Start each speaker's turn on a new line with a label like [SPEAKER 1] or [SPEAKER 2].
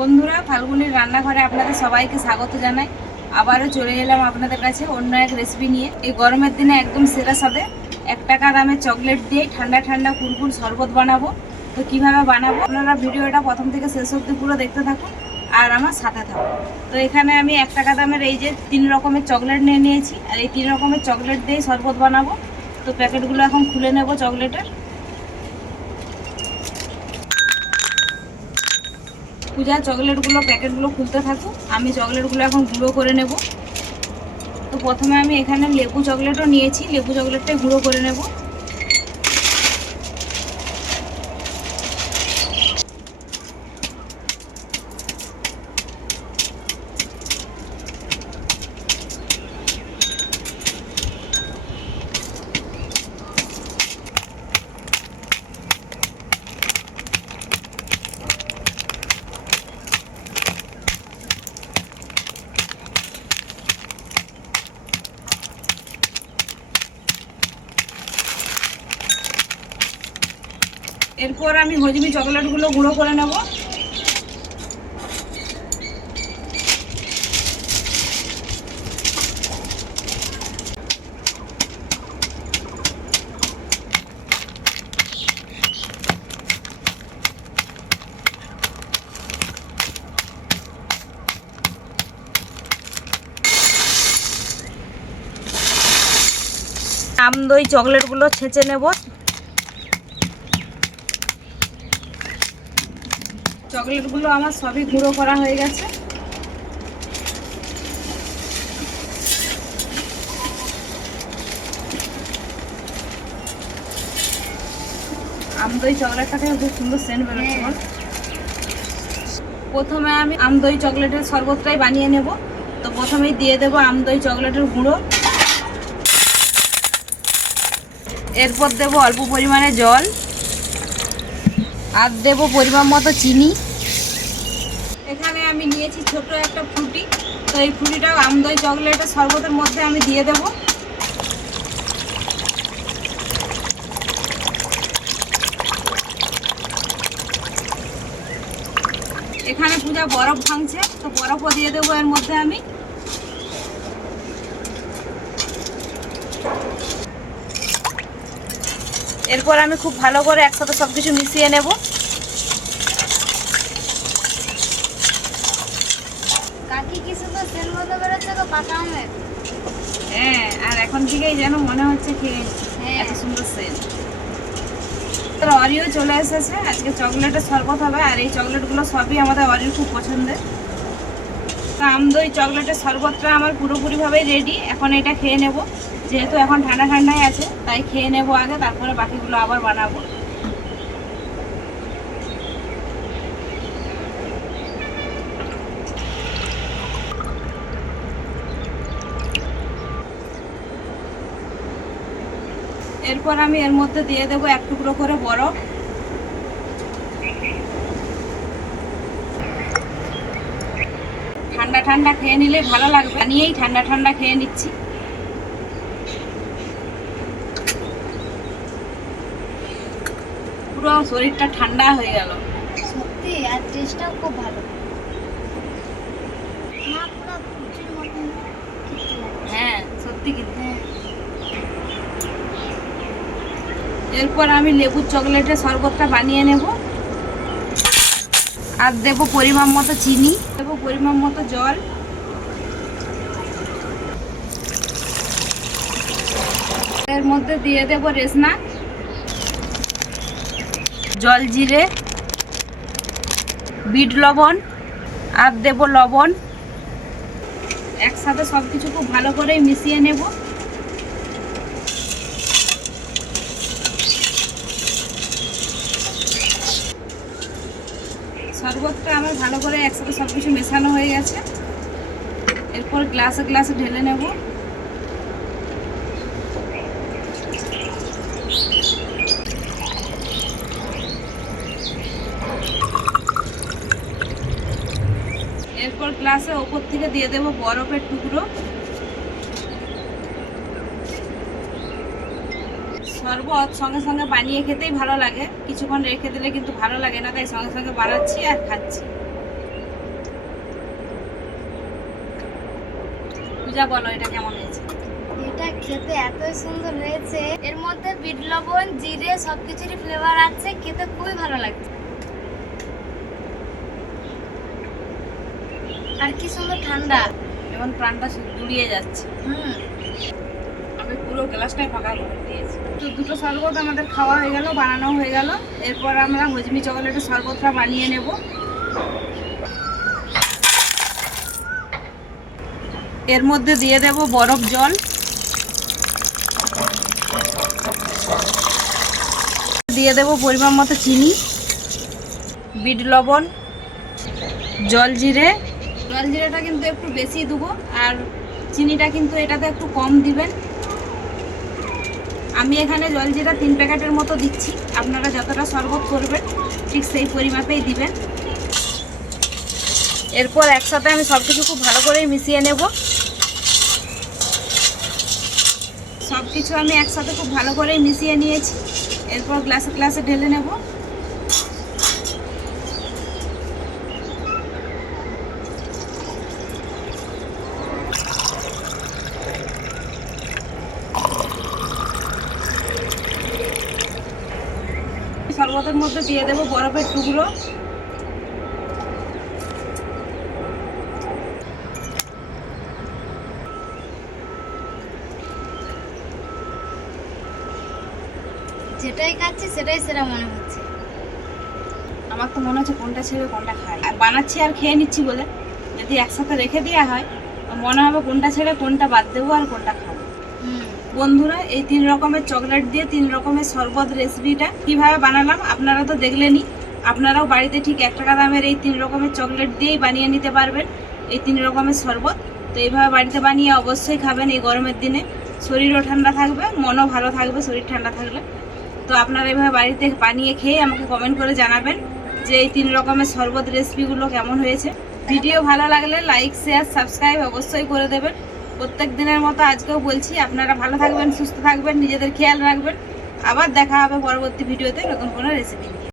[SPEAKER 1] বন্ধুরা, ফাল্গুনির রান্নাঘরে আপনাদের সবাইকে স্বাগত জানাই। আবারও চলে এলাম আপনাদের কাছে অন্য এক রেসিপি নিয়ে। এই গরমের দিনে একদম সেরা সাথে এক টাকা দামের চকলেট দিয়ে ঠান্ডা ঠান্ডা কুলকুল শরবত বানাবো। তো কীভাবে বানাবো? আপনারা ভিডিওটা প্রথম থেকে শেষ অবধি পুরো দেখতে থাকুন আর আমার সাথে থাকুন। তো এখানে আমি এক টাকা দামের এই যে তিন রকমের চকলেট নিয়ে নিয়েছি। আর এই তিন রকমের চকলেট দিয়েই শরবত বানাবো। তো প্যাকেটগুলো এখন খুলে নেব চকলেটের পূজার চকলেটগুলো, প্যাকেটগুলো খুলতে থাকুক। আমি চকলেটগুলো এখন গুঁড়ো করে নেব। তো প্রথমে আমি এখানে লেবু চকলেটও নিয়েছি। লেবু চকলেটটাই গুঁড়ো করে নেব। এরপর আমি হজমি চকলেটগুলো গুঁড়ো করে নেব। আমদই চকলেটগুলো ছেঁচে নেব। চকলেটগুলো আমার সবই গুঁড়ো করা হয়ে গেছে। আমদই চকলেটটা থেকে খুব সুন্দর সেন্ট বেরোচ্ছে বল। প্রথমে আমি আমদই চকলেটের শরবতটাই বানিয়ে নেব। তো প্রথমেই দিয়ে দেবো আমদই চকলেটের গুঁড়ো। এরপর দেবো অল্প পরিমাণে জল। আর দেবো পরিমাণ মতো চিনি। এখানে আমি নিয়েছি ছোট একটা ফ্রুটি তো এই ফ্রুটিটা আমদই চকলেটের শরবতের মধ্যে আমি দিয়ে দেব। এখানে পূজা বরফ ভাঙছে, তো বরফও দিয়ে দেবো এর মধ্যে আমি। এরপর আমি খুব ভালো করে একসাথে সব কিছু মিশিয়ে নেব হ্যাঁ আর এখন থেকেই যেন মনে হচ্ছে খেয়ে
[SPEAKER 2] হ্যাঁ।
[SPEAKER 1] এত সুন্দর অরিও চলে এসেছে আজকে চকলেটের শরবত হবে আর এই চকলেটগুলো সবই আমাদের অরির খুব পছন্দের। তো আমদই চকলেটের শরবতটা আমার পুরোপুরিভাবেই রেডি এখন এটা খেয়ে নেব। যেহেতু এখন ঠান্ডা ঠান্ডাই আছে, তাই খেয়ে নেব আগে, তারপরে বাকিগুলো আবার বানাবো। এরপর আমি এর মধ্যে দিয়ে দেবো এক টুকরো করে বরফ ঠান্ডা ঠান্ডা খেয়ে নিলে ভালো লাগবে। নিয়েই ঠান্ডা ঠান্ডা খেয়ে নিচ্ছি। পুরো শরীরটা ঠান্ডা হয়ে গেল।
[SPEAKER 2] সত্যি আর টেস্টটাও খুব ভালো।
[SPEAKER 1] হ্যাঁ সত্যি কিন্তু।
[SPEAKER 2] হ্যাঁ।
[SPEAKER 1] এরপর আমি লেবুর চকলেটের শরবতটা বানিয়ে নেব। আর দেবো পরিমাণ মতো চিনি। দেবো পরিমাণ মতো জল। এর মধ্যে দিয়ে দেবো রেসনা জল জিরে, বিট লবণ, আর দেবো লবণ। একসাথে সব কিছু খুব ভালো করে মিশিয়ে নেব। শরবতটা আমার ভালো করে একসাথে সব কিছু মেশানো হয়ে গেছে। এরপর গ্লাসে গ্লাসে ঢেলে নেব। গ্লাসে ওপর থেকে দিয়ে দেব বরফের টুকরো। শরবত সঙ্গে সঙ্গে বানিয়ে খেতেই ভালো লাগে। কিছুক্ষণ রেখে দিলে কিন্তু ভালো লাগে না, তাই সঙ্গে সঙ্গে বানাচ্ছি আর খাচ্ছি। পূজা, বলো এটা কেমন হয়েছে?
[SPEAKER 2] এটা খেতে এত সুন্দর হয়েছে। এর মধ্যে বিট লবণ, জিরে, সবকিছুরই ফ্লেভার আছে, খেতে খুবই ভালো লাগছে। আর কি সুন্দর ঠান্ডা।
[SPEAKER 1] এখন প্রাণটা জুড়িয়ে যাচ্ছে।
[SPEAKER 2] হুম।
[SPEAKER 1] আমি পুরো গ্লাসটাই ফাঁকা করে দিয়েছি। তো দুটো শরবত আমাদের খাওয়া হয়ে গেল বানানো হয়ে গেল। এরপর আমরা হজমি চকলেটের শরবতটা বানিয়ে নেব। এর মধ্যে দিয়ে দেব বরফ জল। দিয়ে দেব পরিমাণ মতো চিনি বিট লবণ জল জিরে জল জিরেটা কিন্তু একটু বেশি দেবো, আর চিনিটা কিন্তু এটাতে একটু কম দিবেন। আমি এখানে জলজিরা তিন প্যাকেটের মতো দিচ্ছি, আপনারা যতটা শরবত করবেন, ঠিক সেই পরিমাপেই দিবেন। এরপর একসাথে আমি সব কিছু খুব ভালো করেই মিশিয়ে নেব। সব কিছু আমি একসাথে খুব ভালো করেই মিশিয়ে নিয়েছি। এরপর গ্লাসে গ্লাসে ঢেলে নেব। শরবতের মধ্যে দিয়ে দেবো বরফের টুকরো।
[SPEAKER 2] যেটাই খাচ্ছি সেটাই সেরা মনে হচ্ছে।
[SPEAKER 1] আমার তো মনে হচ্ছে কোনটা ছেড়ে কোনটা খাই। আর বানাচ্ছি আর খেয়ে নিচ্ছি বলে। যদি একসাথে রেখে দেওয়া হয় মনে হবে কোনটা ছেড়ে কোনটা বাদ দেবো আর কোনটা খাব। বন্ধুরা, এই তিন রকমের চকলেট দিয়ে তিন রকমের শরবত রেসিপিটা কীভাবে বানালাম আপনারা তো দেখলেনই। আপনারাও বাড়িতে ঠিক এক টাকা দামের এই তিন রকমের চকলেট দিয়েই বানিয়ে নিতে পারবেন এই তিন রকমের শরবত। তো এইভাবে বাড়িতে বানিয়ে অবশ্যই খাবেন এই গরমের দিনে। শরীরও ঠান্ডা থাকবে, মনও ভালো থাকবে, শরীর ঠান্ডা থাকলে। তো আপনারা এইভাবে বাড়িতে বানিয়ে খেয়ে আমাকে কমেন্ট করে জানাবেন যে এই তিন রকমের শরবত রেসিপিগুলো কেমন হয়েছে। ভিডিও ভালো লাগলে লাইক শেয়ার সাবস্ক্রাইব অবশ্যই করে দেবেন। প্রত্যেক দিনের মতো আজকেও বলছি, আপনারা ভালো থাকবেন, সুস্থ থাকবেন, নিজেদের খেয়াল রাখবেন। আবার দেখা হবে পরবর্তী ভিডিওতে নতুন কোনো রেসিপি